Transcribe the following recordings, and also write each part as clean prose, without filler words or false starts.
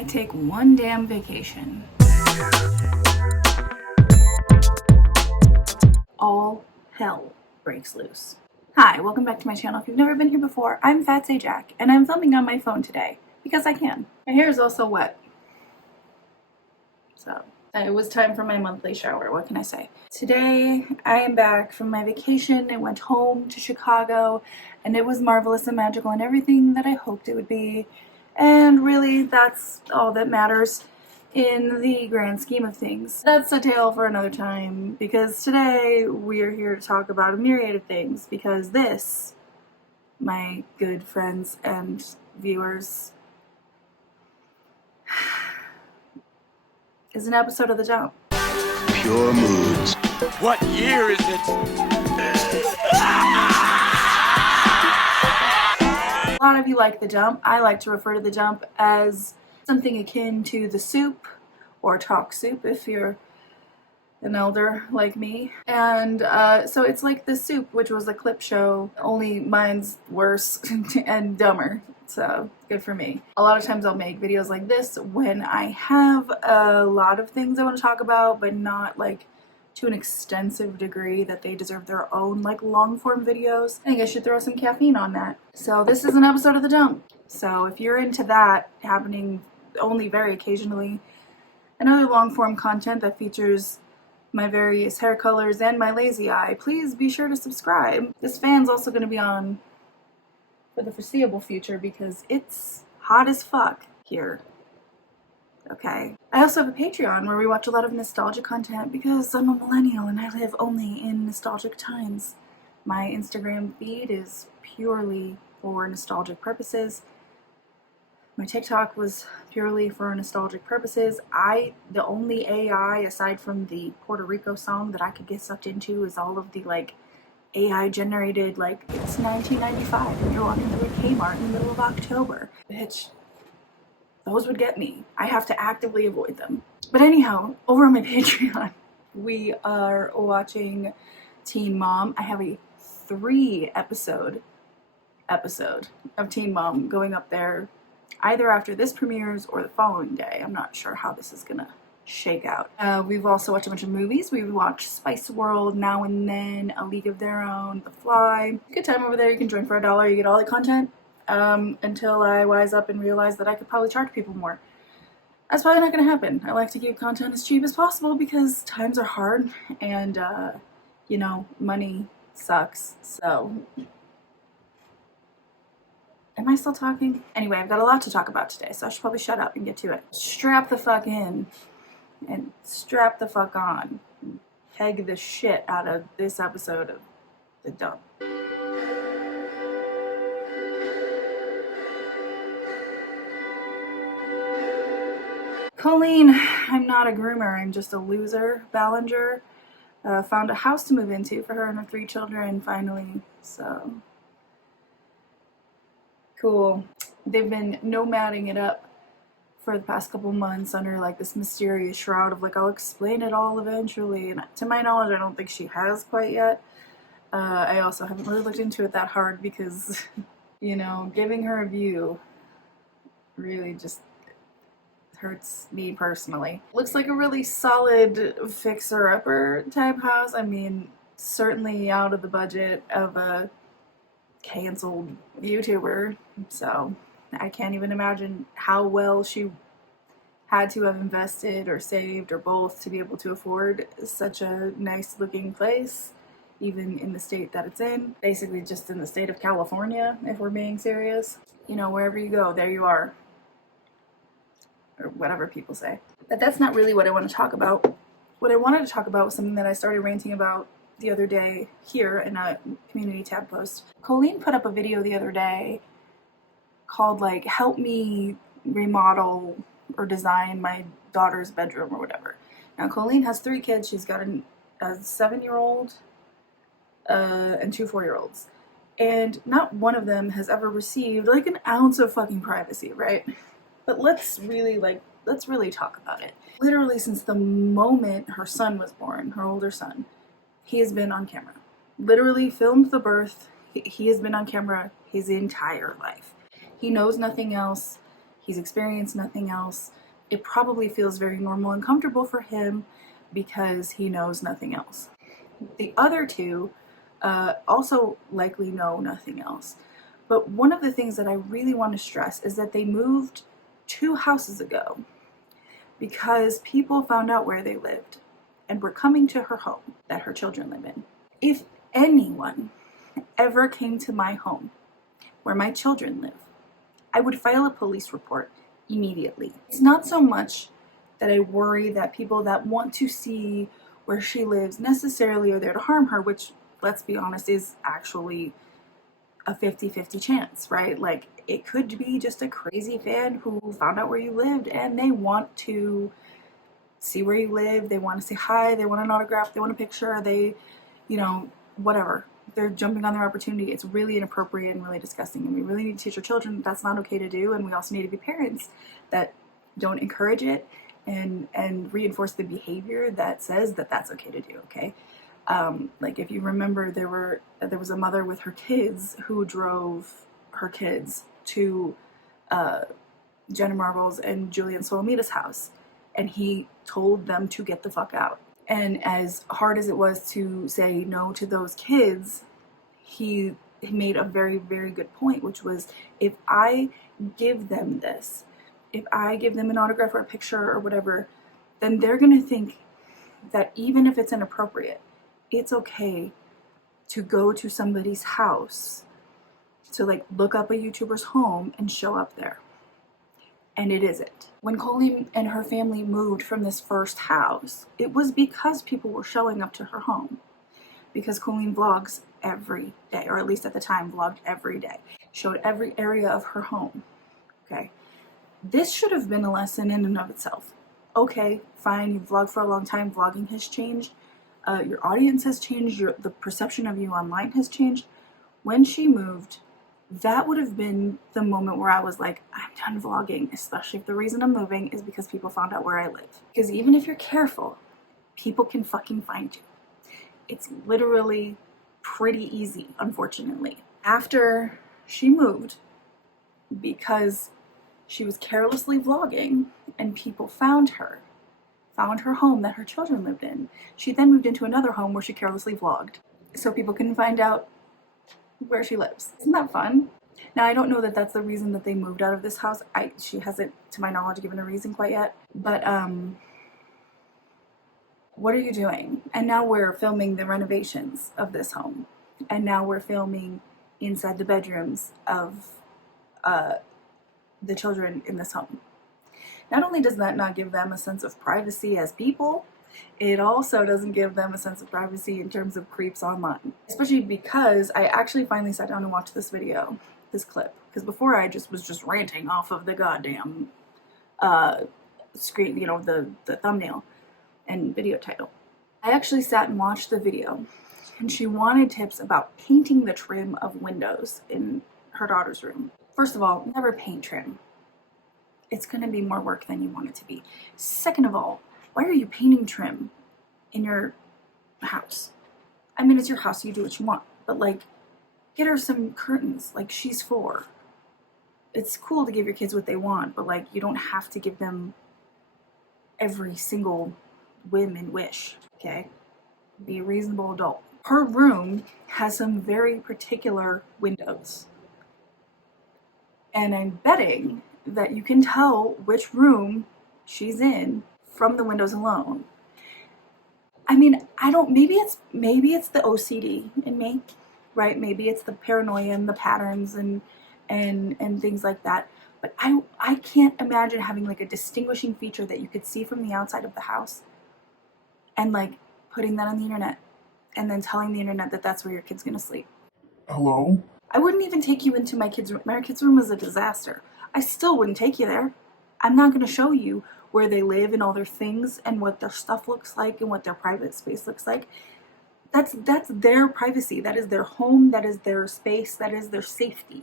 I take one damn vacation. All hell breaks loose. Hi, welcome back to my channel. If you've never been here before, I'm Fat Sajak, and I'm filming on my phone today because I can. My hair is also wet, so it was time for my monthly shower. What can I say? Today I am back from my vacation. I went home to Chicago, and it was marvelous and magical and everything that I hoped it would be. And really, that's all that matters in the grand scheme of things. That's a tale for another time, because today we are here to talk about a myriad of things, because this, my good friends and viewers, is an episode of The Jump. Pure moods. What year is it? A lot of you like The Jump. I like to refer to The Jump as something akin to The Soup or Talk Soup if you're an elder like me. And so it's like The Soup, which was a clip show, only mine's worse and dumber. So good for me. A lot of times I'll make videos like this when I have a lot of things I want to talk about, but not like to an extensive degree that they deserve their own like long form videos. I think I should throw some caffeine on that. So this is an episode of The Jump. So if you're into that happening only very occasionally, and other long form content that features my various hair colors and my lazy eye, please be sure to subscribe. This fan's also going to be on for the foreseeable future because it's hot as fuck here. Okay. I also have a Patreon where we watch a lot of nostalgia content because I'm a millennial and I live only in nostalgic times. My Instagram feed is purely for nostalgic purposes. My TikTok was purely for nostalgic purposes. The only AI aside from the Puerto Rico song that I could get sucked into is all of the like AI generated, like, it's 1995 and you're walking through a Kmart in the middle of October. Bitch, those would get me. I have to actively avoid them. But anyhow, over on my Patreon, we are watching Teen Mom. I have a 3-episode of Teen Mom going up there either after this premieres or the following day. I'm not sure how this is gonna shake out. We've also watched a bunch of movies. We watched Spice World, Now and Then, A League of Their Own, The Fly. Good time over there. You can join for $1. You get all the content until I wise up and realize that I could probably charge people more. That's probably not going to happen. I like to keep content as cheap as possible because times are hard and, you know, money sucks. So, am I still talking? Anyway, I've got a lot to talk about today, so I should probably shut up and get to it. Strap the fuck in and strap the fuck on. Peg the shit out of this episode of The Dump. Colleen, I'm not a groomer, I'm just a loser. Ballinger found a house to move into for her and her 3 children finally, so cool. They've been nomading it up for the past couple months under like this mysterious shroud of like, I'll explain it all eventually, and to my knowledge I don't think she has quite yet. I also haven't really looked into it that hard because you know, giving her a view really just hurts me personally. Looks like a really solid fixer-upper type house. I mean, certainly out of the budget of a canceled YouTuber, so I can't even imagine how well she had to have invested or saved or both to be able to afford such a nice looking place, even in the state that it's in. Basically just in the state of California, if we're being serious. You know, wherever you go, there you are. Or whatever people say. But that's not really what I want to talk about. What I wanted to talk about was something that I started ranting about the other day here in a community tab post. Colleen put up a video the other day called like, help me remodel or design my daughter's bedroom or whatever. Now Colleen has 3 kids. She's got a 7-year-old and 2 4-year-olds. And not one of them has ever received like an ounce of fucking privacy, right? But let's really talk about it. Literally since the moment her son was born, her older son, he has been on camera. Literally filmed the birth. He has been on camera his entire life. He knows nothing else. He's experienced nothing else. It probably feels very normal and comfortable for him because he knows nothing else. The other two also likely know nothing else. But one of the things that I really want to stress is that they moved 2 houses ago because people found out where they lived and were coming to her home that her children live in. If anyone ever came to my home where my children live, I would file a police report immediately. It's not so much that I worry that people that want to see where she lives necessarily are there to harm her, which, let's be honest, is actually a 50-50 chance, right? Like, it could be just a crazy fan who found out where you lived and they want to see where you live, they want to say hi, they want an autograph, they want a picture, they, whatever. They're jumping on their opportunity. It's really inappropriate and really disgusting, and we really need to teach our children that that's not okay to do, and we also need to be parents that don't encourage it and reinforce the behavior that says that that's okay to do, okay? Like, if you remember, there was a mother with her kids who drove her kids to Jenna Marbles and Julian Solomita's house, and he told them to get the fuck out. And as hard as it was to say no to those kids, he made a very, very good point, which was, if I give them this, if I give them an autograph or a picture or whatever, then they're going to think that even if it's inappropriate, it's okay to go to somebody's house, to like look up a YouTuber's home and show up there. And it isn't. When Colleen and her family moved from this first house, it was because people were showing up to her home. Because Colleen vlogs every day, or at least at the time vlogged every day. Showed every area of her home. Okay. This should have been a lesson in and of itself. Okay, fine, you've vlogged for a long time, vlogging has changed. Your audience has changed, the perception of you online has changed. When she moved, that would have been the moment where I was like, I'm done vlogging, especially if the reason I'm moving is because people found out where I live. Because even if you're careful, people can fucking find you. It's literally pretty easy, unfortunately. After she moved, because she was carelessly vlogging and people found her home that her children lived in, she then moved into another home where she carelessly vlogged so people can find out where she lives. Isn't that fun? Now, I don't know that that's the reason that they moved out of this house. She hasn't, to my knowledge, given a reason quite yet. But what are you doing? And now we're filming the renovations of this home. And now we're filming inside the bedrooms of the children in this home. Not only does that not give them a sense of privacy as people, it also doesn't give them a sense of privacy in terms of creeps online. Especially because I actually finally sat down and watched this video, this clip. Because before I was just ranting off of the goddamn screen, the thumbnail and video title. I actually sat and watched the video, and she wanted tips about painting the trim of windows in her daughter's room. First of all, never paint trim. It's going to be more work than you want it to be. Second of all, why are you painting trim in your house? I mean, it's your house, you do what you want, but like, get her some curtains, like she's 4. It's cool to give your kids what they want, but like, you don't have to give them every single whim and wish, okay? Be a reasonable adult. Her room has some very particular windows. And I'm betting that you can tell which room she's in from the windows alone. I mean, maybe it's the OCD in me, right? Maybe it's the paranoia and the patterns and things like that. But I can't imagine having like a distinguishing feature that you could see from the outside of the house and like putting that on the internet and then telling the internet that that's where your kid's gonna sleep. Hello? I wouldn't even take you into my kid's room. My kid's room is a disaster. I still wouldn't take you there. I'm not going to show you where they live and all their things and what their stuff looks like and what their private space looks like. That's their privacy. That is their home. That is their space. That is their safety.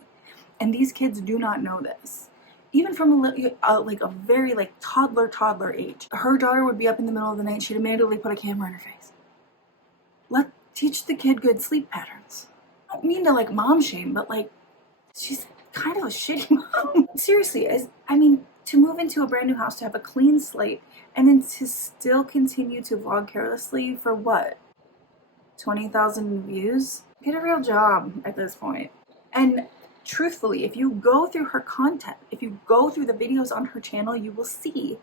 And these kids do not know this. Even from a very toddler age. Her daughter would be up in the middle of the night. She'd immediately put a camera in her face. Teach the kid good sleep patterns. I don't mean to like mom shame, but like, she's kind of a shitty mom. Seriously, I mean, to move into a brand new house, to have a clean slate, and then to still continue to vlog carelessly for what? 20,000 views? Get a real job at this point. And truthfully, if you go through her content, if you go through the videos on her channel, you will see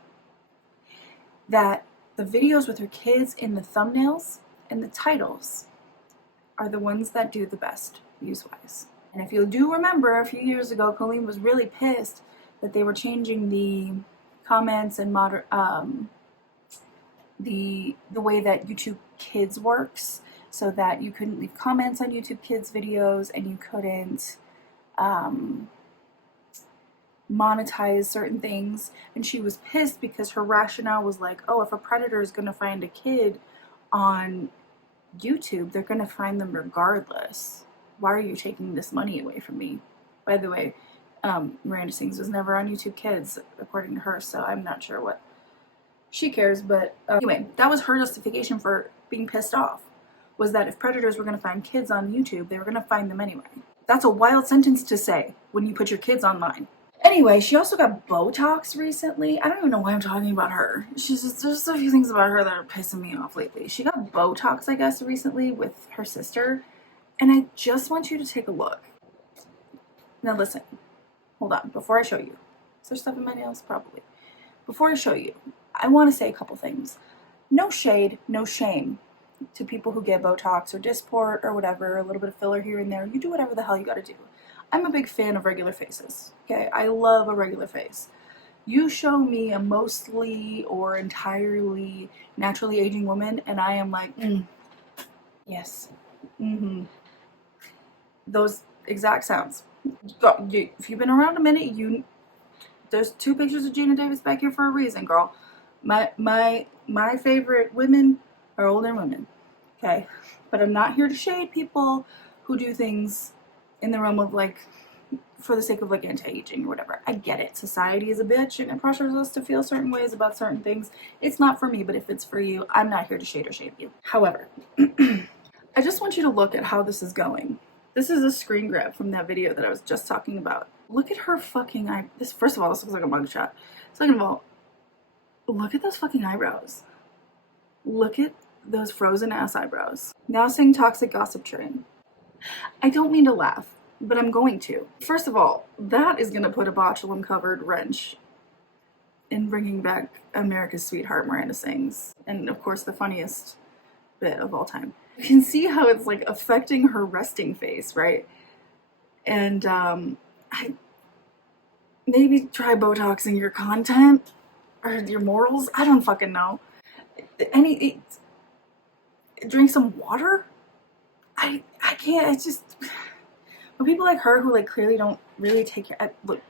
that the videos with her kids in the thumbnails and the titles are the ones that do the best views-wise. And if you do remember, a few years ago, Colleen was really pissed that they were changing the comments and the way that YouTube Kids works, so that you couldn't leave comments on YouTube Kids videos and you couldn't monetize certain things. And she was pissed because her rationale was like, oh, if a predator is going to find a kid on YouTube, they're going to find them regardless. Why are you taking this money away from me? By the way, Miranda Sings was never on YouTube Kids, according to her, so I'm not sure what she cares. But anyway, that was her justification for being pissed off, was that if predators were going to find kids on YouTube, they were going to find them anyway. That's a wild sentence to say when you put your kids online. Anyway, she also got Botox recently. I don't even know why I'm talking about her. There's a few things about her that are pissing me off lately. She got Botox, I guess, recently with her sister. And I just want you to take a look. Now listen, hold on, before I show you. Is there stuff in my nails? Probably. Before I show you, I want to say a couple things. No shade, no shame to people who get Botox or Dysport or whatever, a little bit of filler here and there. You do whatever the hell you gotta do. I'm a big fan of regular faces, okay? I love a regular face. You show me a mostly or entirely naturally aging woman and I am like, yes, those exact sounds. If you've been around a minute, there's 2 pictures of Gina Davis back here for a reason, girl. My favorite women are older women, okay? But I'm not here to shade people who do things in the realm of like, for the sake of like anti-aging or whatever. I get it. Society is a bitch and it pressures us to feel certain ways about certain things. It's not for me, but if it's for you, I'm not here to shade or shame you. However, I just want you to look at how this is going. This is a screen grab from that video that I was just talking about. Look at her fucking eye. First of all, this looks like a mugshot. Second of all, look at those fucking eyebrows. Look at those frozen ass eyebrows. Now saying toxic gossip train. I don't mean to laugh, but I'm going to. First of all, that is gonna put a botulum covered wrench in bringing back America's Sweetheart, Miranda Sings. And of course the funniest bit of all time. You can see how it's like affecting her resting face, right? And maybe try Botoxing your content or your morals. I don't fucking know. Drink some water. I can't. It's just when people like her who like clearly don't really take care. Look,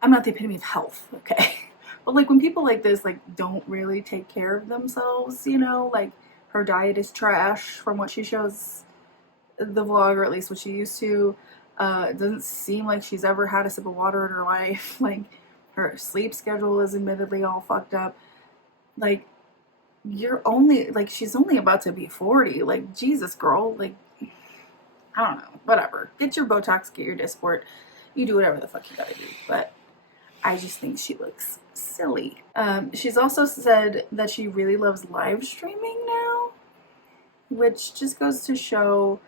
I'm not the epitome of health, okay? But like when people like this like don't really take care of themselves, you know, like. Her diet is trash from what she shows the vlog, or at least what she used to. It doesn't seem like she's ever had a sip of water in her life. Like, her sleep schedule is admittedly all fucked up. Like, she's only about to be 40. Like, Jesus, girl. Like, I don't know. Whatever. Get your Botox, get your Dysport. You do whatever the fuck you gotta do. But I just think she looks silly. She's also said that she really loves live streaming now, which just goes to show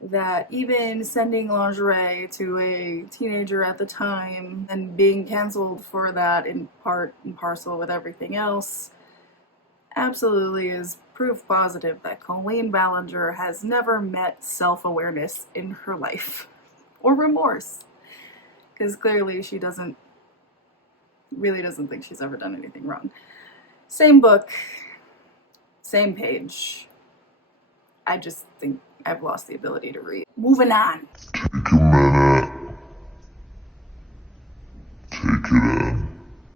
that even sending lingerie to a teenager at the time and being canceled for that in part and parcel with everything else absolutely is proof positive that Colleen Ballinger has never met self-awareness in her life or remorse, because clearly she really doesn't think she's ever done anything wrong. Same book, same page. I just think I've lost the ability to read. Moving on. Take a minute. Take it in.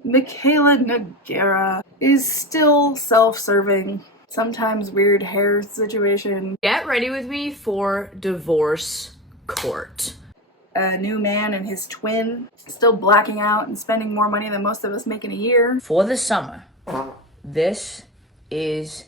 Michaela Nogueira is still self-serving, sometimes weird hair situation. Get ready with me for divorce court. A new man and his twin still blacking out and spending more money than most of us make in a year. For the summer, this is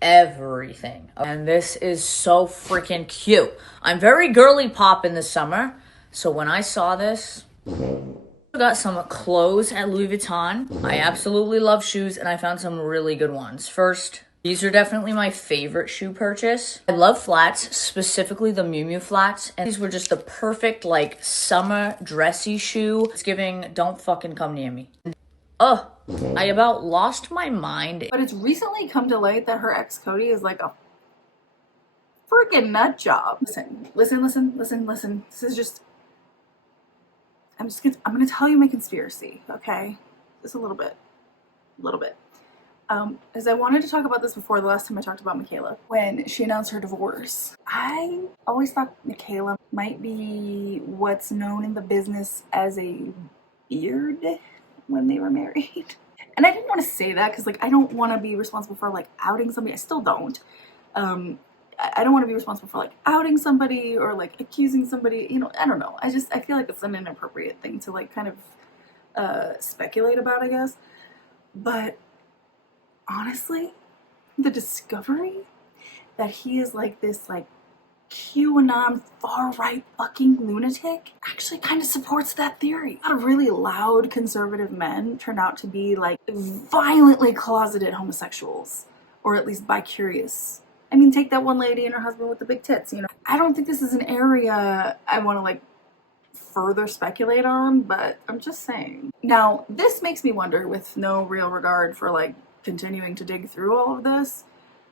everything. And this is so freaking cute. I'm very girly pop in the summer, So when I saw this, I got some clothes at Louis Vuitton. I absolutely love shoes, and I found some really good ones. First, these are definitely my favorite shoe purchase. I love flats, specifically the Miu Miu flats, and these were just the perfect like summer dressy shoe. It's giving don't fucking come near me. I about lost my mind. But it's recently come to light that her ex Cody is like a freaking nut job. Listen. This is just, I'm gonna tell you my conspiracy, okay? Just a little bit. As I wanted to talk about this before the last time I talked about Michaela, when she announced her divorce. I always thought Michaela might be what's known in the business as a beard when they were married. And I didn't want to say that because like I don't want to be responsible for like outing somebody. I still don't. I don't want to be responsible for like outing somebody or like accusing somebody, you know, I don't know. I feel like it's an inappropriate thing to like kind of speculate about, I guess. But honestly, the discovery that he is like this like QAnon far-right fucking lunatic actually kind of supports that theory. A lot of really loud conservative men turn out to be like violently closeted homosexuals, or at least bi-curious. I mean, take that one lady and her husband with the big tits, you know. I don't think this is an area I want to like further speculate on, but I'm just saying. Now, this makes me wonder, with no real regard for like continuing to dig through all of this,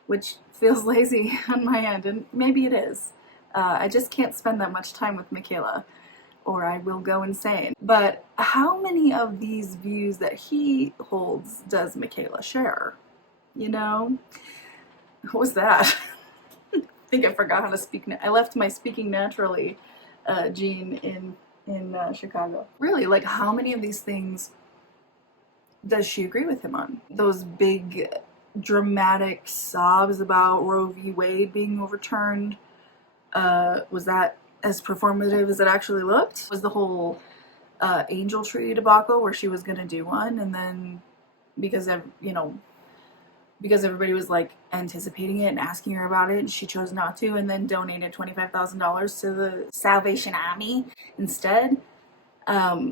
which feels lazy on my end, and maybe it is. I just can't spend that much time with Michaela, or I will go insane. But how many of these views that he holds does Michaela share? You know? What was that? I think I forgot how to speak. I left my speaking naturally gene in Chicago. Really, like how many of these things does she agree with him on? Those big dramatic sobs about Roe v. Wade being overturned, was that as performative as it actually looked? Was the whole angel tree debacle where she was gonna do one, and then because everybody was like anticipating it and asking her about it, and she chose not to, and then donated $25,000 to the Salvation Army instead,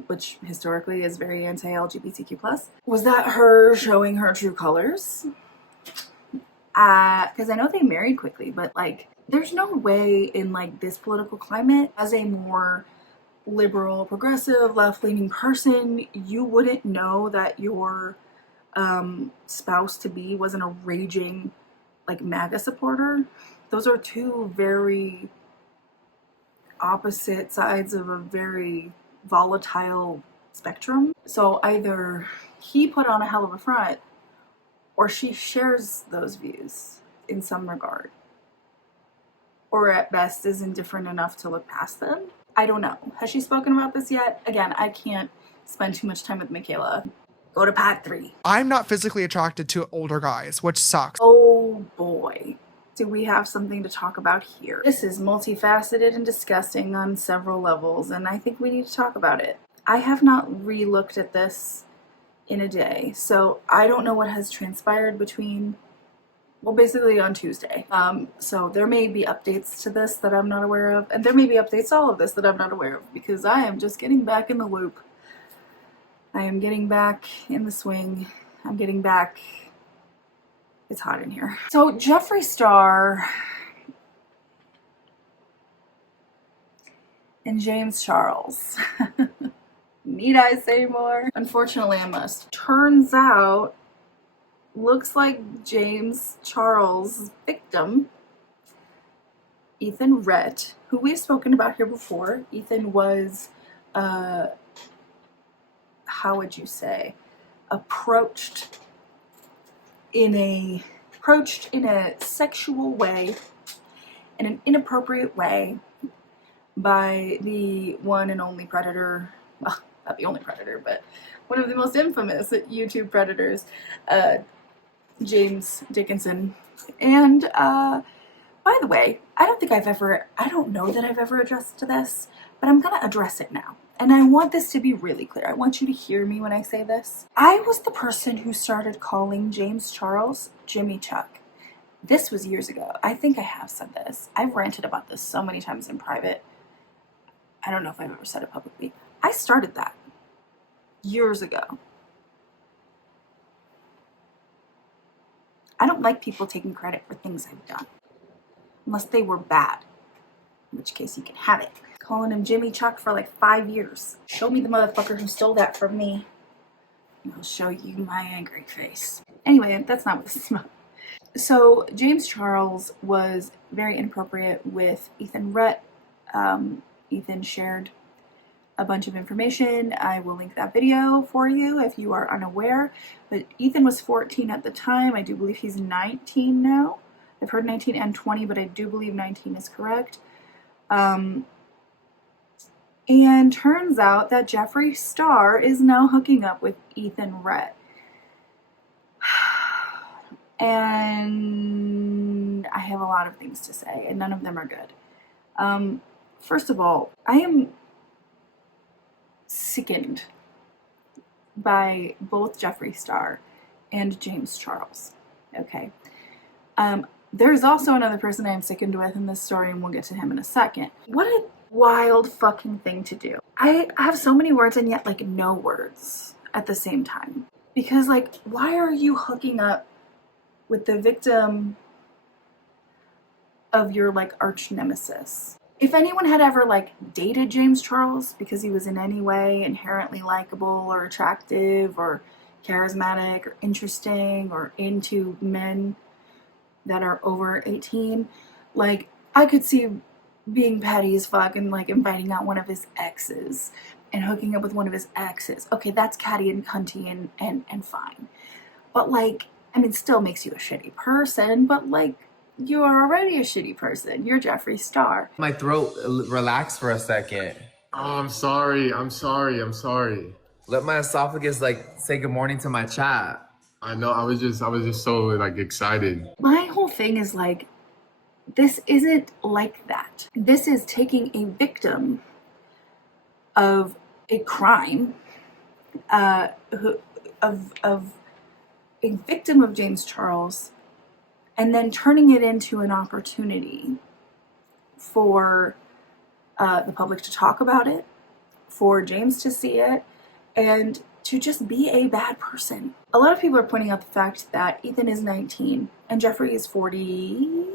which historically is very anti-LGBTQ+. Was that her showing her true colors? Because I know they married quickly, but like there's no way in like this political climate, as a more liberal, progressive, left-leaning person, you wouldn't know that your spouse to be wasn't a raging like MAGA supporter. Those are two very opposite sides of a very volatile spectrum. So either he put on a hell of a front, or she shares those views in some regard, or at best is indifferent enough to look past them. I don't know. Has she spoken about this yet? Again, I can't spend too much time with Michaela. Go to part 3. I'm not physically attracted to older guys, which sucks. Oh boy, do we have something to talk about here. This is multifaceted and disgusting on several levels, and I think we need to talk about it. I have not re-looked at this in a day, so I don't know what has transpired between, well, basically on Tuesday. So there may be updates to this that I'm not aware of, and there may be updates to all of this that I'm not aware of, because I am just getting back in the loop. I am getting back in the swing. I'm getting back. It's hot in here. So Jeffree Star and James Charles. Need I say more? Unfortunately, I must. Turns out, looks like James Charles' victim, Ethan Rhett, who we've spoken about here before. Ethan was, how would you say, approached in a sexual way, in an inappropriate way, by the one and only predator, well, not the only predator, but one of the most infamous YouTube predators, James Dickinson. And by the way, I don't know that I've ever addressed this, but I'm gonna address it now. And I want this to be really clear. I want you to hear me when I say this. I was the person who started calling James Charles Jimmy Chuck. This was years ago. I think I have said this. I've ranted about this so many times in private. I don't know if I've ever said it publicly. I started that years ago. I don't like people taking credit for things I've done, unless they were bad, in which case you can have it. Calling him Jimmy Chuck for like 5 years. Show me the motherfucker who stole that from me, and I'll show you my angry face. Anyway, that's not what this is about. So James Charles was very inappropriate with Ethan Rhett. Ethan shared a bunch of information. I will link that video for you if you are unaware. But Ethan was 14 at the time. I do believe he's 19 now. I've heard 19 and 20, but I do believe 19 is correct. And turns out that Jeffree Star is now hooking up with Ethan Rhett. And I have a lot of things to say, and none of them are good. First of all, I am sickened by both Jeffree Star and James Charles. Okay. There's also another person I'm sickened with in this story, and we'll get to him in a second. What a wild fucking thing to do. I have so many words and yet like no words at the same time. Because like, why are you hooking up with the victim of your like arch nemesis? If anyone had ever like dated James Charles because he was in any way inherently likable or attractive or charismatic or interesting or into men that are over 18, like I could see being petty as fuck and like inviting out one of his exes and hooking up with one of his exes. Okay, that's catty and cunty and fine. But like, I mean, still makes you a shitty person, but like, you are already a shitty person. You're Jeffree Star. My throat relax for a second. Oh, I'm sorry. Let my esophagus like say good morning to my chat. I know, I was just so like excited. My whole thing is like, this isn't like that. This is taking a victim of a crime, of a victim of James Charles, and then turning it into an opportunity for the public to talk about it, for James to see it, and to just be a bad person. A lot of people are pointing out the fact that Ethan is 19 and Jeffree is 40,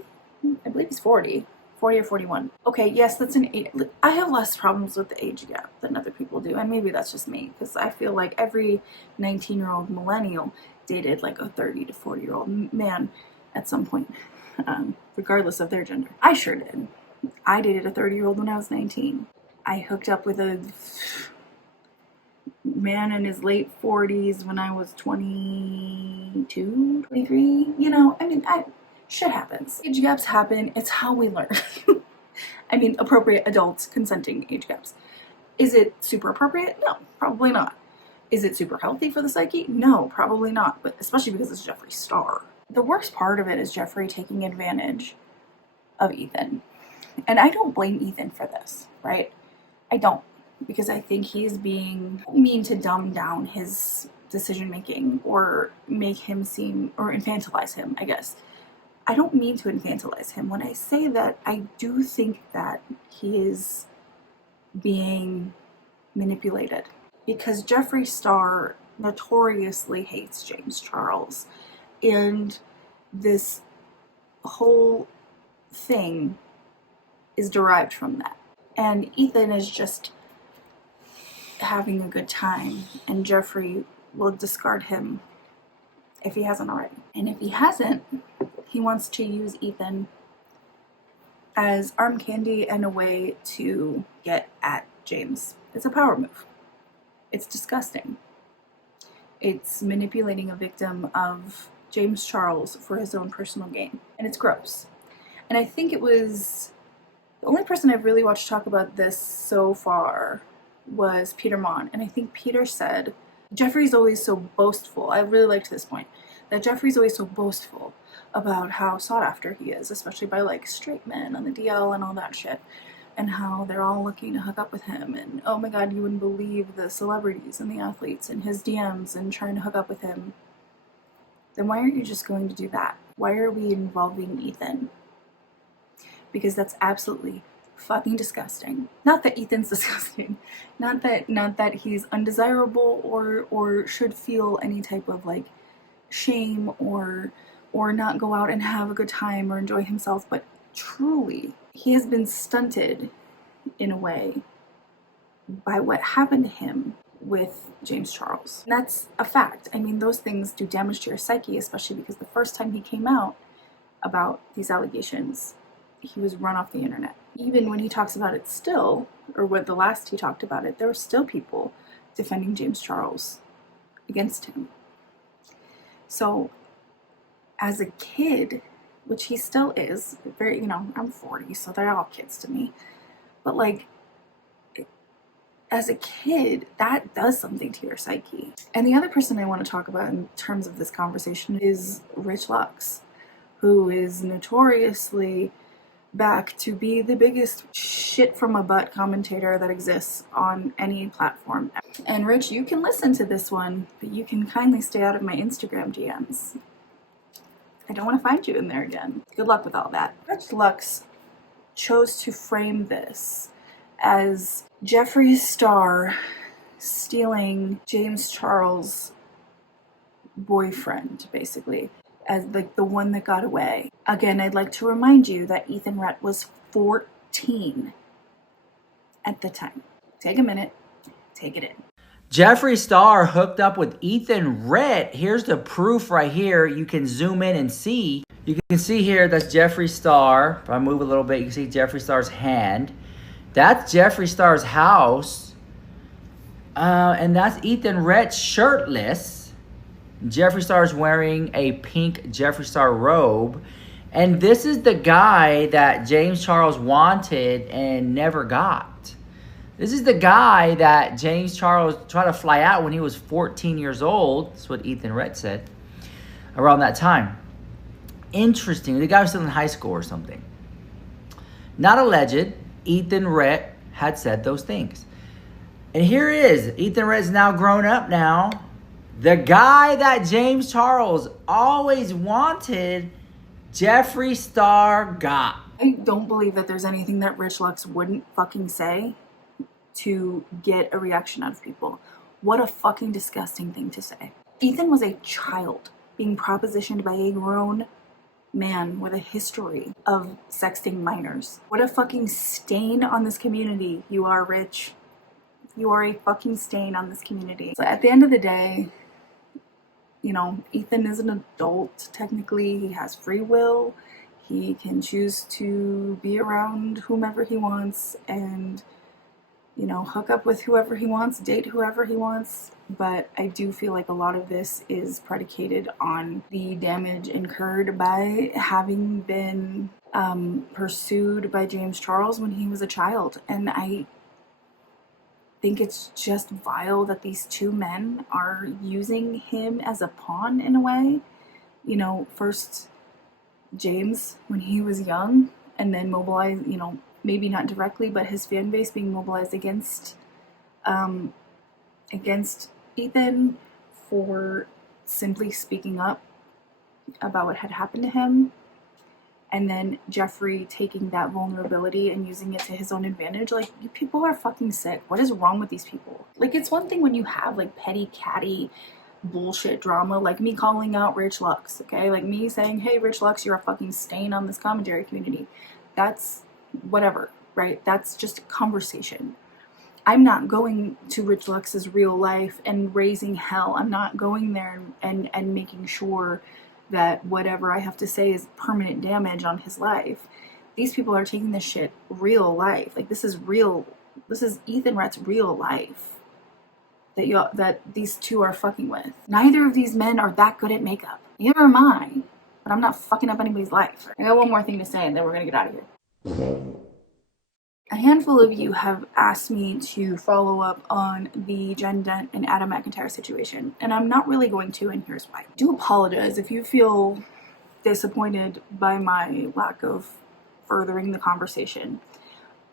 I believe he's 40 or 41. Okay, yes, that's an age. I have less problems with the age gap than other people do, and maybe that's just me, because I feel like every 19-year-old millennial dated like a 30 to 40-year-old man at some point, regardless of their gender. I sure did. I dated a 30-year-old when I was 19. I hooked up with a man in his late 40s when I was 22, 23. You know, I mean, shit happens. Age gaps happen. It's how we learn. I mean, appropriate adults consenting age gaps. Is it super appropriate? No, probably not. Is it super healthy for the psyche? No, probably not. But especially because it's Jeffree Star. The worst part of it is Jeffree taking advantage of Ethan. And I don't blame Ethan for this, right? I don't. Because I think he's being mean to dumb down his decision making or make him seem, or infantilize him, I guess. I don't mean to infantilize him. When I say that, I do think that he is being manipulated. Because Jeffree Star notoriously hates James Charles. And this whole thing is derived from that. And Ethan is just having a good time, and Jeffree will discard him if he hasn't already. And if he hasn't, he wants to use Ethan as arm candy and a way to get at James. It's a power move. It's disgusting. It's manipulating a victim of James Charles for his own personal gain, and it's gross. And I think it was the only person I've really watched talk about this so far was Peter Mon, and I think Peter said Jeffree's always so boastful. I really liked this point, that Jeffree's always so boastful about how sought after he is, especially by like straight men on the DL and all that shit, and how they're all looking to hook up with him, and oh my god, you wouldn't believe the celebrities and the athletes and his DMs and trying to hook up with him. Then why aren't you just going to do that? Why are we involving Ethan? Because that's absolutely fucking disgusting. Not that Ethan's disgusting. Not that he's undesirable or should feel any type of like shame or not go out and have a good time or enjoy himself, but truly he has been stunted in a way by what happened to him with James Charles. And that's a fact. I mean, those things do damage to your psyche, especially because the first time he came out about these allegations, he was run off the internet. Even when he talks about it still, or when the last he talked about it, there were still people defending James Charles against him. So as a kid, which he still is, very, I'm 40, so they're all kids to me. But like, as a kid, that does something to your psyche. And the other person I want to talk about in terms of this conversation is Rich Lux, who is notoriously back to be the biggest shit from a butt commentator that exists on any platform. And Rich, you can listen to this one, but you can kindly stay out of my Instagram DMs. I don't want to find you in there again. Good luck with all that. Rich Lux chose to frame this as Jeffree Star stealing James Charles' boyfriend, basically, as like the one that got away. Again, I'd like to remind you that Ethan Rhett was 14 at the time. Take a minute, take it in. Jeffree Star hooked up with Ethan Rhett. Here's the proof right here. You can zoom in and see. You can see here that's Jeffree Star. If I move a little bit, you can see Jeffree Star's hand. That's Jeffree Star's house. And that's Ethan Rhett shirtless. Jeffree Star's wearing a pink Jeffree Star robe. And this is the guy that James Charles wanted and never got. This is the guy that James Charles tried to fly out when he was 14 years old. That's what Ethan Rhett said around that time. Interesting. The guy was still in high school or something. Not alleged. Ethan Rhett had said those things. And here it is. Ethan Rhett is now grown up now. The guy that James Charles always wanted, Jeffree Star got. I don't believe that there's anything that Rich Lux wouldn't fucking say to get a reaction out of people. What a fucking disgusting thing to say. Ethan was a child being propositioned by a grown man with a history of sexting minors. What a fucking stain on this community you are, Rich. You are a fucking stain on this community. So at the end of the day, Ethan is an adult. Technically, he has free will. He can choose to be around whomever he wants and hook up with whoever he wants, date whoever he wants. But I do feel like a lot of this is predicated on the damage incurred by having been pursued by James Charles when he was a child. And I think it's just vile that these two men are using him as a pawn in a way. First James when he was young, and then mobilized, maybe not directly, but his fan base being mobilized against Ethan for simply speaking up about what had happened to him. And then Jeffree taking that vulnerability and using it to his own advantage. Like, you people are fucking sick. What is wrong with these people? Like, it's one thing when you have like petty catty bullshit drama, like me calling out Rich Lux, okay? Like me saying, hey, Rich Lux, you're a fucking stain on this commentary community. That's whatever, right? That's just a conversation. I'm not going to Rich Lux's real life and raising hell. I'm not going there and making sure that whatever I have to say is permanent damage on his life. These people are taking this shit real life. Like, this is real. This is Ethan Rhett's real life that these two are fucking with. Neither of these men are that good at makeup. Neither am I. But I'm not fucking up anybody's life. I got one more thing to say and then we're gonna get out of here. A handful of you have asked me to follow up on the Jen Dent and Adam McIntyre situation, and I'm not really going to, and here's why. I do apologize if you feel disappointed by my lack of furthering the conversation,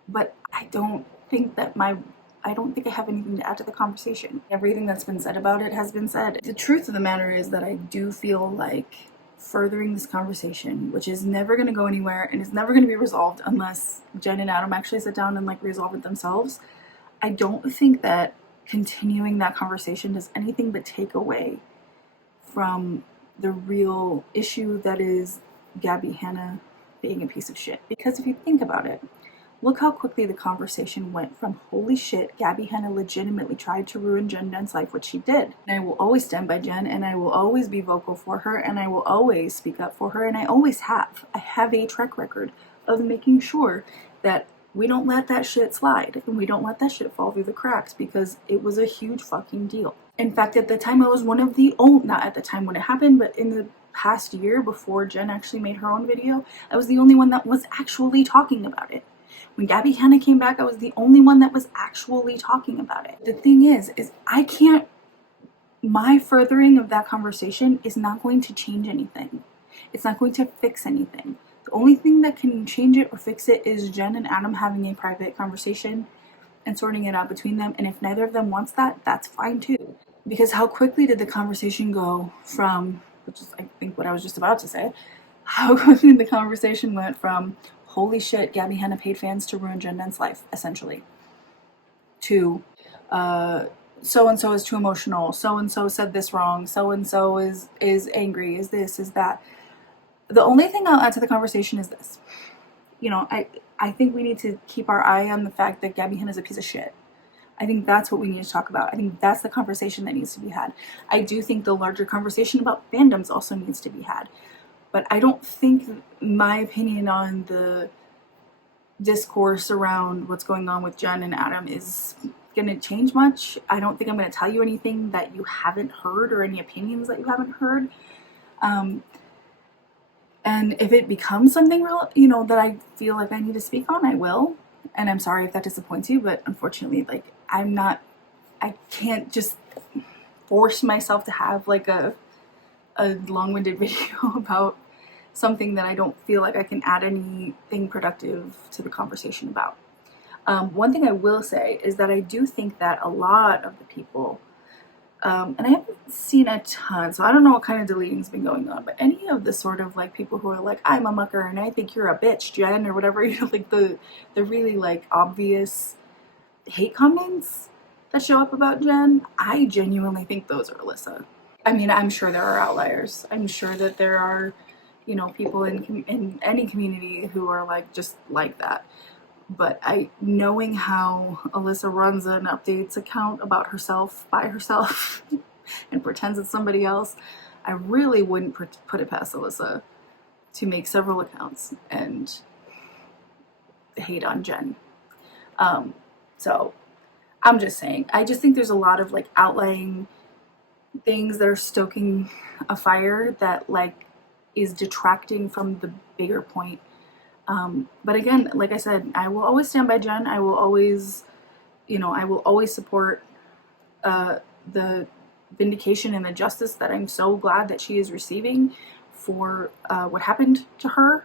but I don't think I have anything to add to the conversation. Everything that's been said about it has been said. The truth of the matter is that I do feel like furthering this conversation, which is never going to go anywhere and is never going to be resolved unless Jen and Adam actually sit down and like resolve it themselves. I don't think that continuing that conversation does anything but take away from the real issue that is Gabby Hanna being a piece of shit. Because if you think about it, look how quickly the conversation went from holy shit, Gabby Hanna legitimately tried to ruin Jen's life, which she did. And I will always stand by Jen, and I will always be vocal for her, and I will always speak up for her, and I always have. I have a track record of making sure that we don't let that shit slide, and we don't let that shit fall through the cracks, because it was a huge fucking deal. In fact, at the time, I was one of the only, not at the time when it happened, but in the past year before Jen actually made her own video, I was the only one that was actually talking about it. When Gabby Hanna came back, I was the only one that was actually talking about it. The thing is I can't, my furthering of that conversation is not going to change anything. It's not going to fix anything. The only thing that can change it or fix it is Jen and Adam having a private conversation and sorting it out between them. And if neither of them wants that, that's fine too. Because how quickly did the conversation go from, which is I think what I was just about to say, how quickly the conversation went from holy shit, Gabby Hanna paid fans to ruin Jen's life, essentially, to so-and-so is too emotional, so-and-so said this wrong, so-and-so is angry, is this, is that. The only thing I'll add to the conversation is this. You know, I think we need to keep our eye on the fact that Gabby Hanna is a piece of shit. I think that's what we need to talk about. I think that's the conversation that needs to be had. I do think the larger conversation about fandoms also needs to be had. But I don't think my opinion on the discourse around what's going on with Jen and Adam is going to change much. I don't think I'm going to tell you anything that you haven't heard or any opinions that you haven't heard. And if it becomes something real, you know, that I feel like I need to speak on, I will. And I'm sorry if that disappoints you, but unfortunately, like, I can't just force myself to have like a long-winded video about something that I don't feel like I can add anything productive to the conversation about. One thing I will say is that I do think that a lot of the people, and I haven't seen a ton, so I don't know what kind of deleting's been going on, but any of the sort of like people who are like, I'm a mucker and I think you're a bitch, Jen, or whatever, you know, like the really like obvious hate comments that show up about Jen, I genuinely think those are Alyssa. I mean, I'm sure there are outliers. I'm sure that there are, you know, people in any community who are like just like that. But knowing how Alyssa runs an updates account about herself by herself and pretends it's somebody else, I really wouldn't put it past Alyssa to make several accounts and hate on Jen. So I'm just saying, I just think there's a lot of like outlying things that are stoking a fire that like is detracting from the bigger point. But again, like I said, I will always stand by Jen. I will always, you know, I will always support the vindication and the justice that I'm so glad that she is receiving for what happened to her.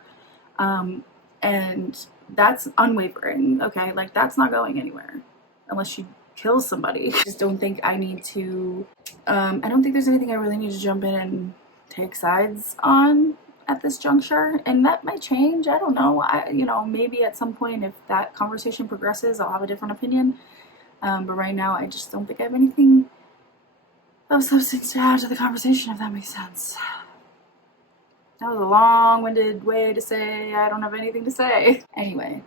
And that's unwavering, okay? Like, that's not going anywhere unless she kills somebody. I just don't think I need to, I don't think there's anything I really need to jump in and take sides on at this juncture, and that might change. I don't know. You know, maybe at some point if that conversation progresses, I'll have a different opinion. But right now, I just don't think I have anything of substance to add to the conversation, if that makes sense. That was a long-winded way to say I don't have anything to say. Anyway,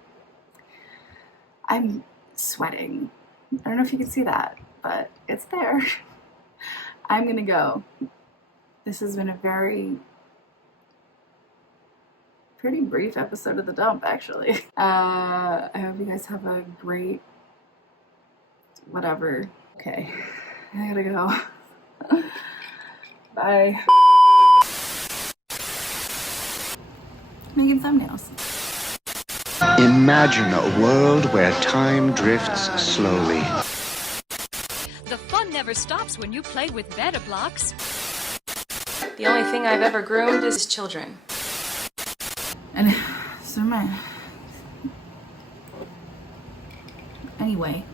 I'm sweating. I don't know if you can see that, but it's there. I'm gonna go. This has been a pretty brief episode of The Dump, actually. I hope you guys have a great whatever. Okay, I gotta go. Bye. Making thumbnails. Imagine a world where time drifts slowly. The fun never stops when you play with Beta Blocks. The only thing I've ever groomed is children. And so anyway.